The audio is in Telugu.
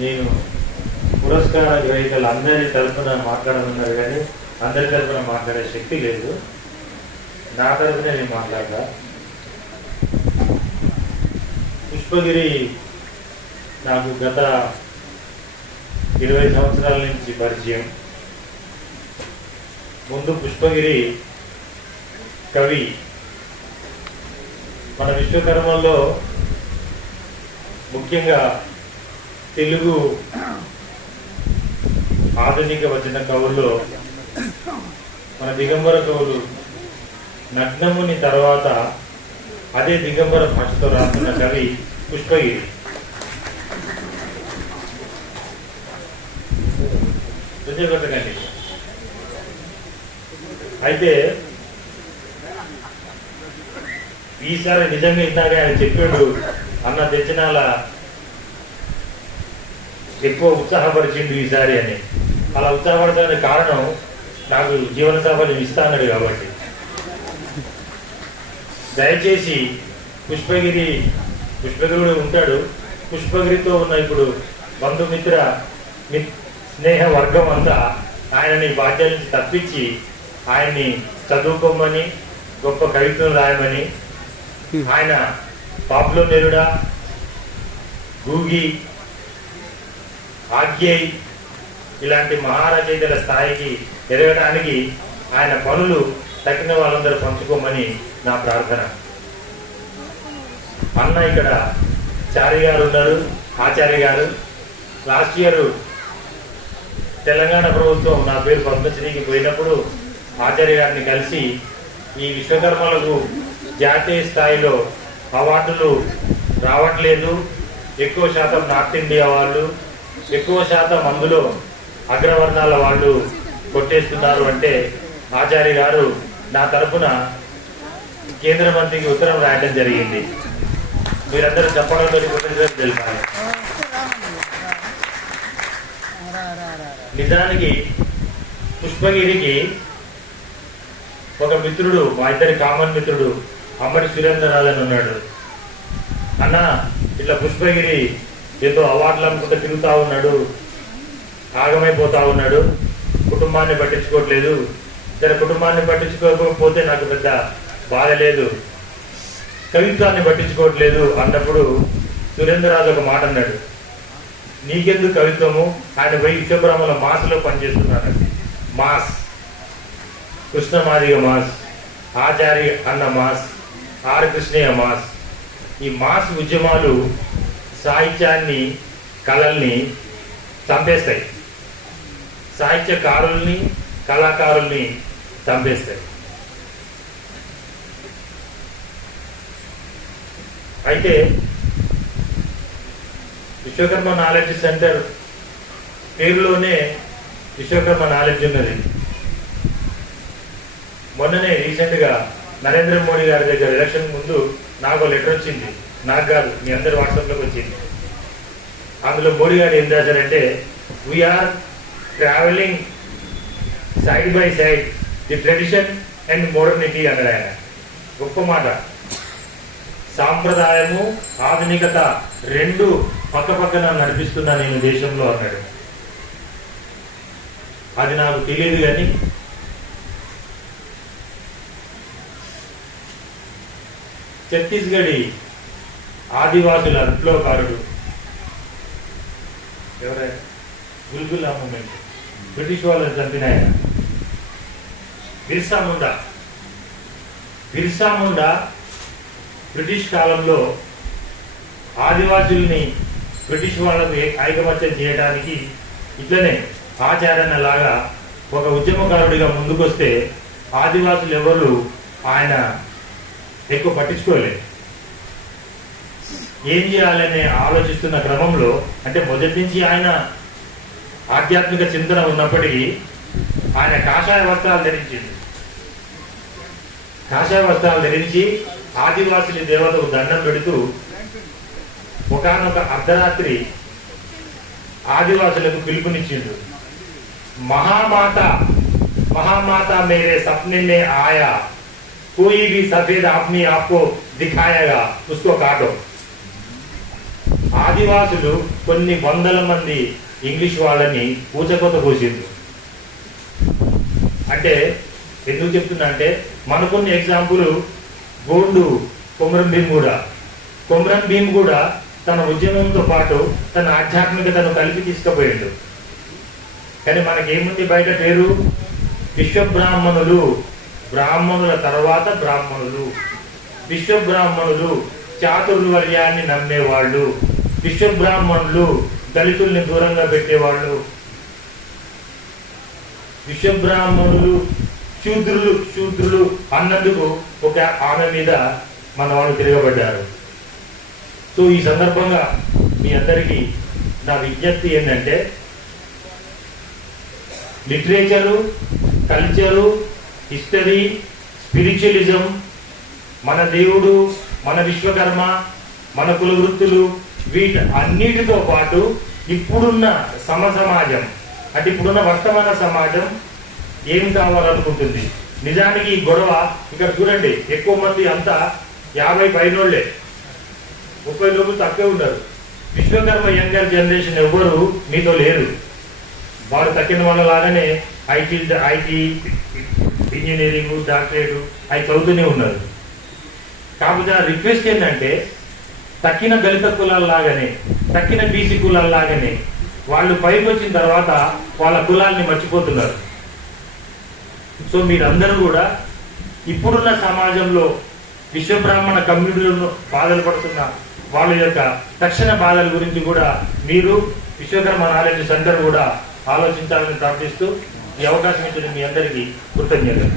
నేను పురస్కార గ్రహీతలు అందరి తరఫున మాట్లాడమన్నారు కానీ అందరి తరఫున మాట్లాడే శక్తి లేదు. నా తరఫునే నేను మాట్లాడతా. పుష్పగిరి నాకు గత ఇరవై సంవత్సరాల నుంచి పరిచయం. ముందు పుష్పగిరి కవి. మన విశ్వకర్మల్లో ముఖ్యంగా తెలుగు ఆధునిక వచన కవుల్లో మన దిగంబర కవులు నగ్నముని తర్వాత అదే దిగంబర భాషతో రాస్తున్న కవి పుష్పగిరి. రుచిగొట్టకండి అయితే ఈసారి నిజంగా ఇందాక ఆయన చెప్పాడు అన్న తెచ్చినాల ఎక్కువ ఉత్సాహపరిచిండు ఈసారి అని. అలా ఉత్సాహపడటానికి కారణం నాకు జీవన సాఫల్యం ఇస్తా కాబట్టి. దయచేసి పుష్పగిరి పుష్పగిరుడు ఉంటాడు. పుష్పగిరితో ఉన్న ఇప్పుడు బంధుమిత్ర స్నేహ వర్గం అంతా ఆయనని బాధ్యత నుంచి తప్పించి ఆయన్ని చదువుకోమని గొప్ప కవిత్వం రాయమని ఆయన పాపులో నెరుడా గూగి ఆగ్యేయ్ ఇలాంటి మహారచయితల స్థాయికి ఎదగడానికి ఆయన పనులు తగిన వాళ్ళందరూ పంచుకోమని నా ప్రార్థన. అన్న ఇక్కడ చారి గారు ఉన్నారు ఆచార్య గారు. లాస్ట్ ఇయర్ తెలంగాణ ప్రభుత్వం నా పేరు పద్మశ్రీకి పోయినప్పుడు ఆచార్య గారిని కలిసి ఈ విశ్వకర్మలకు జాతీయ స్థాయిలో అవార్డులు రావట్లేదు. ఎక్కువ శాతం నార్త్ ఇండియా వాళ్ళు ఎక్కువ శాతం అందులో అగ్రవర్ణాల వాళ్ళు కొట్టేస్తున్నారు అంటే ఆచార్య గారు నా తరపున కేంద్ర మంత్రికి ఉత్తరం రాయడం జరిగింది. మీరందరూ చెప్పడంతో తెలిపారు. నిజానికి పుష్పగిరికి ఒక మిత్రుడు మా ఇద్దరి కామన్ మిత్రుడు అమ్మడి సురేంద్రనాథ్ అని ఉన్నాడు. అన్న ఇట్లా పుష్పగిరి ఏదో అవార్డులు అనుకుంటూ తిరుగుతూ ఉన్నాడు ఆగమైపోతా ఉన్నాడు. కుటుంబాన్ని పట్టించుకోవట్లేదు. ఇతర కుటుంబాన్ని పట్టించుకోకపోతే నాకు పెద్ద బాధ లేదు. కవిత్వాన్ని పట్టించుకోవట్లేదు అన్నప్పుడు సురేంద్రరాజు ఒక మాట అన్నాడు. నీకెందుకు కవిత్వము? ఆయన పోయి విశ్వబ్రహ్మల మాస్లో పనిచేస్తున్నాడండి మాస్. కృష్ణమాదిగ మాస్. ఆచార్య అన్న మాస్. R Krishnaiah mass. ఈ మాస్ ఉద్యమాలు సాహిత్యాన్ని కళల్ని చంపేస్తాయి. సాహిత్యకారుల్ని కళాకారుల్ని చంపేస్తాయి. అయితే విశ్వకర్మ నాలెడ్జ్ సెంటర్ పేరులోనే విశ్వకర్మ నాలెడ్జ్ ఉన్నది. మొన్ననే రీసెంట్గా నరేంద్ర మోడీ గారి దగ్గర ఎలక్షన్ ముందు నాకు లెటర్ వచ్చింది. నాకు కాదు మీ అందరి వాట్సాప్లోకి వచ్చింది. అందులో మోడీ గారు ఏం రాశారంటే we are travelling side by side the tradition and modernity అన్నాడు ఆయన. గొప్ప మాట. సాంప్రదాయము ఆధునికత రెండు పక్క పక్కన నడిపిస్తున్నా నేను దేశంలో అన్నాడు. అది నాకు తెలియదు కానీ ఛత్తీస్గఢి ఆదివాసుల విప్లవకారుడు ఎవరైనా గుల్గుల్లా మూమెంట్. బ్రిటిష్ వాళ్ళని చంపిన ఆయన. బిర్సా ముండా. బిర్సా ముండా బ్రిటిష్ కాలంలో ఆదివాసుల్ని బ్రిటిష్ వాళ్ళకు ఏ- ఐకమత్యం చేయడానికి ఇట్లనే ఆచారణ లాగా ఒక ఉద్యమకారుడిగా ముందుకొస్తే ఆదివాసులు ఎవరు ఆయన ఎక్కువ పట్టించుకోలేదు. ఏం చేయాలనే ఆలోచిస్తున్న క్రమంలో అంటే మొదటి నుంచి ఆయన ఆధ్యాత్మిక చింతన ఉన్నప్పటికీ ఆయన కాషాయ వస్త్రాలు ధరించింది కాషాయ వస్త్రాలు ధరించి ఆదివాసుల దేవతకు దండం పెడుతూ ఒకనొక అర్ధరాత్రి ఆదివాసులకు పిలుపునిచ్చిండు మహామాత మహామాత మేరే సప్నే మే ఆయా कोई भी सफेद अपने आप को दिखाएगा उसको काटो ఆదివాసులు కొన్ని వందల మంది ఇంగ్లీష్ వాళ్ళని ఊచకొత కోసిండ్రు అంటే ఎందుకు చెప్తున్నా అంటే మనకున్న ఎగ్జాంపుల్ గోండు కొమరం భీమ్ కూడా కొమరం భీమ్ కూడా తన ఉద్యమంతో పాటు తన ఆధ్యాత్మికతను కలిపి తీసుకుపోయిండు. కానీ మనకేముంది బయట పేరు? విశ్వబ్రాహ్మణులు. బ్రాహ్మణుల తర్వాత బ్రాహ్మణులు. విశ్వబ్రాహ్మణులు చాతుర్వర్యాన్ని నమ్మేవాళ్ళు. విశ్వబ్రాహ్మణులు దళితుల్ని దూరంగా పెట్టేవాళ్ళు. విశ్వబ్రాహ్మణులు శూద్రులు శూద్రులు అన్నందుకు ఒక ఆమె మీద మన వాళ్ళు తిరగబడ్డారు. సో ఈ సందర్భంగా మీ అందరికీ నా విజ్ఞప్తి ఏంటంటే లిటరేచరు కల్చరు హిస్టరీ స్పిరిచువలిజం మన దేవుడు మన విశ్వకర్మ మన కుల వృత్తులు వీటి అన్నిటితో పాటు ఇప్పుడున్న సమ సమాజం అంటే ఇప్పుడున్న వర్తమాన సమాజం ఏం కావాలనుకుంటుంది? నిజానికి ఈ గొడవ ఇక్కడ చూడండి ఎక్కువ మంది అంతా యాభై పైనోళ్ళే ముప్పై లోపు తక్కువే ఉన్నారు. విశ్వకర్మ యంగర్ జనరేషన్ ఎవ్వరు మీతో లేరు. వారు తక్కిన వాళ్ళ లాగానే ఐటీ ఐటీ ఇంజనీరింగ్ డాక్టరేట్ అవి చదువుతూనే ఉన్నారు. కాకపోతే రిక్వెస్ట్ ఏంటంటే తక్కిన దళిత కులాల్లాగానే తక్కిన బీసీ కులాల్లాగానే వాళ్ళు పైకి వచ్చిన తర్వాత వాళ్ళ కులాల్ని మర్చిపోతున్నారు. సో మీరందరూ కూడా ఇప్పుడున్న సమాజంలో విశ్వబ్రాహ్మణ కమ్యూనిటీలను బాధలు పడుతున్న వాళ్ళ యొక్క తక్షణ బాధల గురించి కూడా మీరు విశ్వకర్మ నాలెడ్జ్ సెంటర్ కూడా ఆలోచించాలని ప్రార్థిస్తూ ఈ అవకాశం ఇచ్చిన మీ అందరికీ కృతజ్ఞతలు.